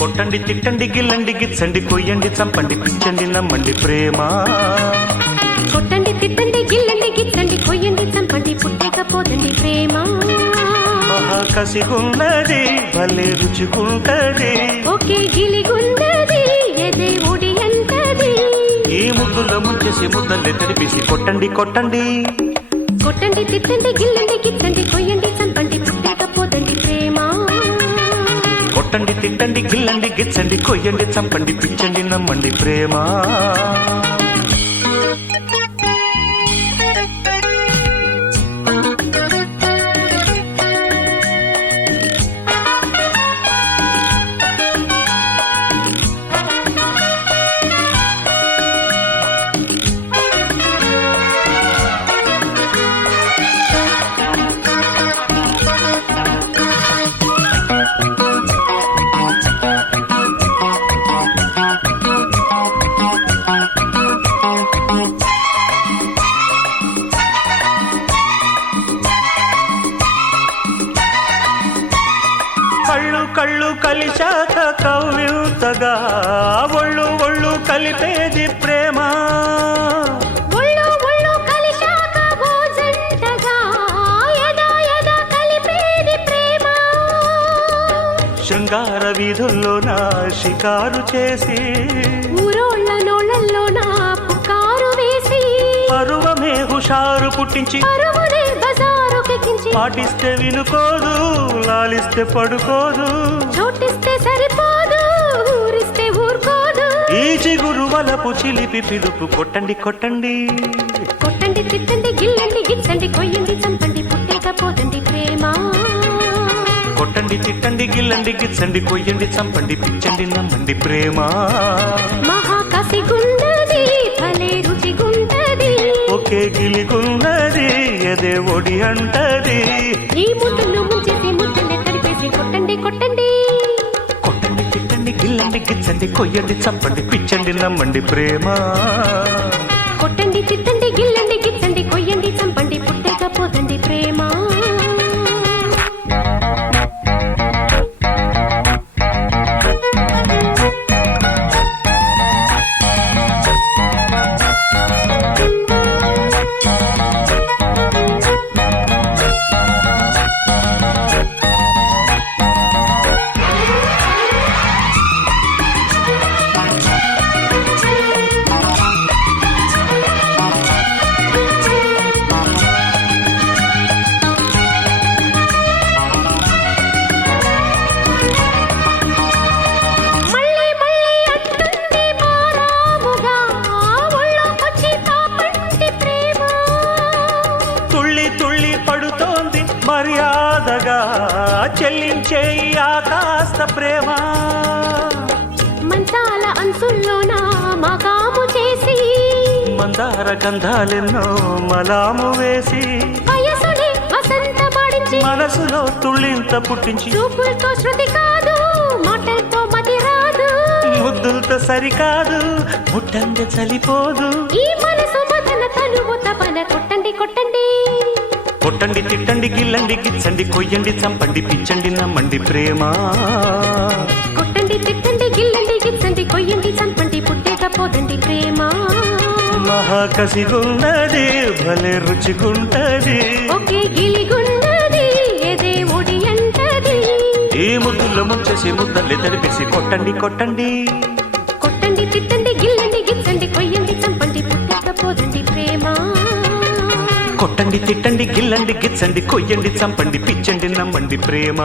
కొట్టండి తిట్టండి గిల్లండి గిచ్చండి కొయ్యండి చంపండి పిచ్చండి నమ్మండి ప్రేమ. కొట్టండి తిట్టండి గిల్లండి గిచ్చండి కొయ్యండి చంపండి పుట్టకపోదండి ప్రేమ. కసిగున్నది భలే రుచిగుంటది, ఒకే గిలిగున్నది ఎదే ఒడి అంటది. ఈ ముద్దులో ముంచేసి ముద్దల్ని తడిపేసి కొట్టండి కొట్టండి. కొట్టండి తిట్టండి గిల్లండి గిచ్చండి కొయ్యండి చంపండి పుట్టకపోదండి ప్రేమ. కొట్టండి తిట్టండి గిల్లండి గిచ్చండి కొయ్యండి చంపండి పిచ్చండి నమ్మండి ప్రేమ. కళ్ళు కళ్ళు కలిశాక కవ్యూతగా ఒళ్ళు ఒళ్ళు కలిపేది ప్రేమ. ఒళ్ళు ఒళ్ళు కలిశాక భోజంటగా యదా యదా కలిపేది ప్రేమ. శృంగార వీధుల్లో నా షికారు చేసి ఊరోళ్ళ నోళ్ళల్లో నా పుకారు వేసి పరువమే హుషారు పుట్టించి పరువునే బజారు కెక్కించి పాటిస్తే వినుకోదు లాలిస్తే పడుకోదు చోటిస్తే సరిపోదు ఊరిస్తే ఊరుకోదు. ఈ చిగురు వలపు చిలిపి పిలుపు కొట్టండి కొట్టండి. కొట్టండి తిట్టండి గిల్లండి గిచ్చండి కొయ్యండి చంపండి పుట్టకపోదండి ప్రేమ. కొట్టండి తిట్టండి గిల్లండి గిచ్చండి కొయ్యండి చంపండి పిచ్చండి నమ్మండి ప్రేమ. మహాకసిగుండది భలే రుచిగుంటది, ఒకే గిలిగున్నది ఎదే ఒడి అంటది. ఈ ముద్దులు ముంచేసి ముద్దల్ని తడిపేసి కొట్టండి కొట్టండి. కొట్టండి తిట్టండి గిల్లండి గిచ్చండి కొయ్యండి చంపండి పిచ్చండి నమ్మండి ప్రేమ. కొట్టండి తిట్టండి గిల్లండి గిచ్చండి కొయ్యండి చంపండి పుట్టకపోదండి ప్రేమ. మర్యాదగా చెల్లించే ఆకాశ ప్రేమ. మంచాల అంచుల్లోన మగాము చేసి మందార గంధాలెన్నో మలాము వేసి వయసుని వసంత పడించి మనసులో తుళ్ళింత పుట్టించి చూపులతో శృతి కాదు మాటలతో మతి రాదు ముద్దులతో సరికాదు ముట్టంగా చలిపోదు. ఈ మనసు మదన తనువు తపన కొట్టండి కొట్టండి. కొట్టండి తిట్టండి గిల్లండి గిచ్చండి కొయ్యండి చంపండి పిచ్చండి నమ్మండి ప్రేమ. కొట్టండి తిట్టండి గిల్లండి గిచ్చండి కొయ్యండి చంపండి పుట్టకపోదండి ప్రేమ. మహాకసిగున్నది భలే రుచిగుంటది, ఒకే గిలిగున్నది ఎదే ఒడి అంటది. ఈ ముద్దుల్లో ముంచేసి ముద్దల్ని తడిపేసి కొట్టండి కొట్టండి. కొట్టండి తిట్టండి గిల్లండి గిచ్చండి కొయ్యండి చంపండి పుట్టకపోదండి ప్రేమ. కొట్టండి తిట్టండి గిల్లండి గిచ్చండి కొయ్యండి చంపండి పిచ్చండి నమ్మండి ప్రేమ.